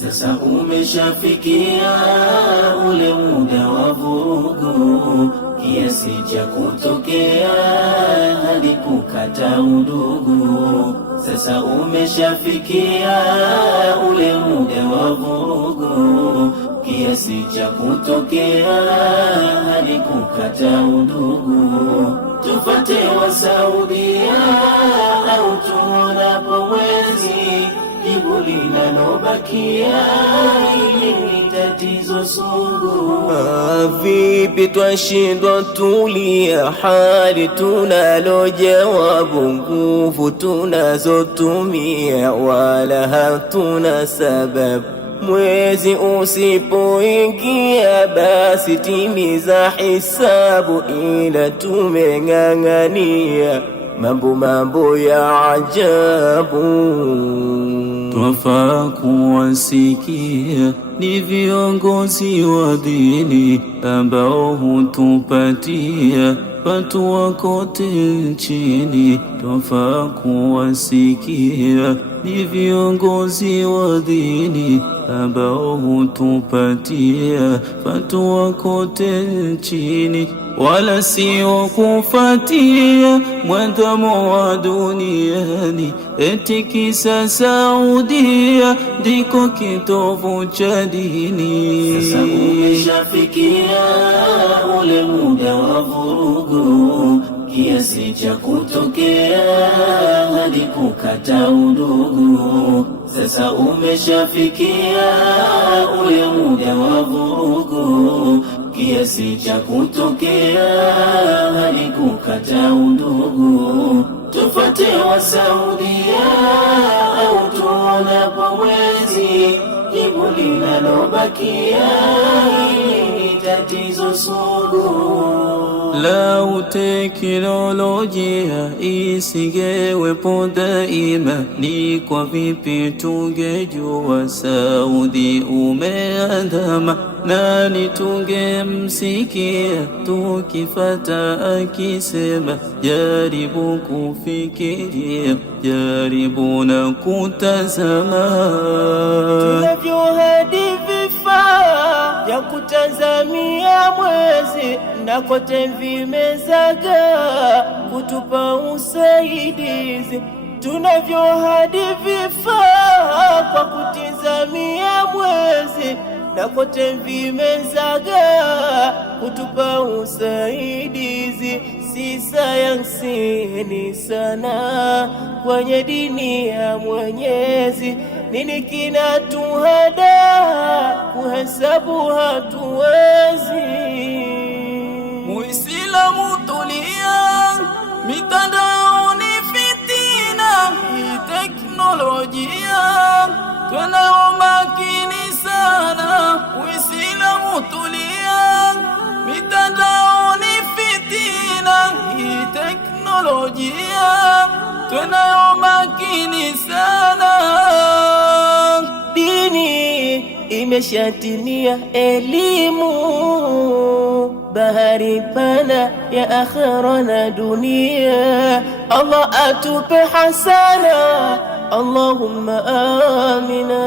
Sasa umeshafikia ule muda wa vurugu, kiasi cha kutokea hadi kukata udugu. Sasa umeshafikia ule muda wa vurugu, kiasi cha kutokea hadi kukata udugu. Tufate wa Saudia au tuonapo mwezi, jibu linalobakia hili ni tatizo sugu. Vipi twashindwa tulia, hali tunalo jawabu, nguvu tunazotumia wala hatuna sababu. Mwezi usipoingia basi timiza hisabu, ila tumeng'ang'ania mambo ya ajabu. Twafaa kuwasikia ni viongozi wa dini ambao hutupatia fatwa kote nchini. Twafaa kuwasikia ni viongozi wa dini ambao hutupatia fatwa kote nchini, wala sio kufatia mwandamo wa duniani, eti kisa Saudia ndiko kitovu cha dini. Sasa umeshafikia ule muda wa vurugu, kiasi cha kutokea hadi kukata udugu. Sasa umeshafikia ule muda wa vurugu, kiasi cha kutokea hadi kukata udugu. Tufate wa Saudia au tuonapo mwezi, jibu linalobakia hili ni tatizo sugu. Lau teknolojia isingewepo daima, ni kwa vipi tungejua Saudi umeandama? Nani tungemsikia tukifata akisema, jaribu kufikiria, jaribu na kutazama. Tunavyo hadi vifaa vya kutazamia mwezi, na kote vimezaga kutupa usaidizi. Tunavyo hadi vifaa kwa kutizamia mwezi, na kote vimezaga kutupa usaidizi. Si sayansi ni sana kwenye dini ya Mwenyezi, nini kinatuhada kuhesabu hatuwezi. Muislamu tulia, mitandaoni fitina, hii teknolojia tunao makini sana. Muislamu tulia, mitandaoni fitina, hii teknolojia tunao makini sana. Dini imeshatimia elimu, bahari pana ya akhira na dunia. Allah atupe hasana, Allahumma amina.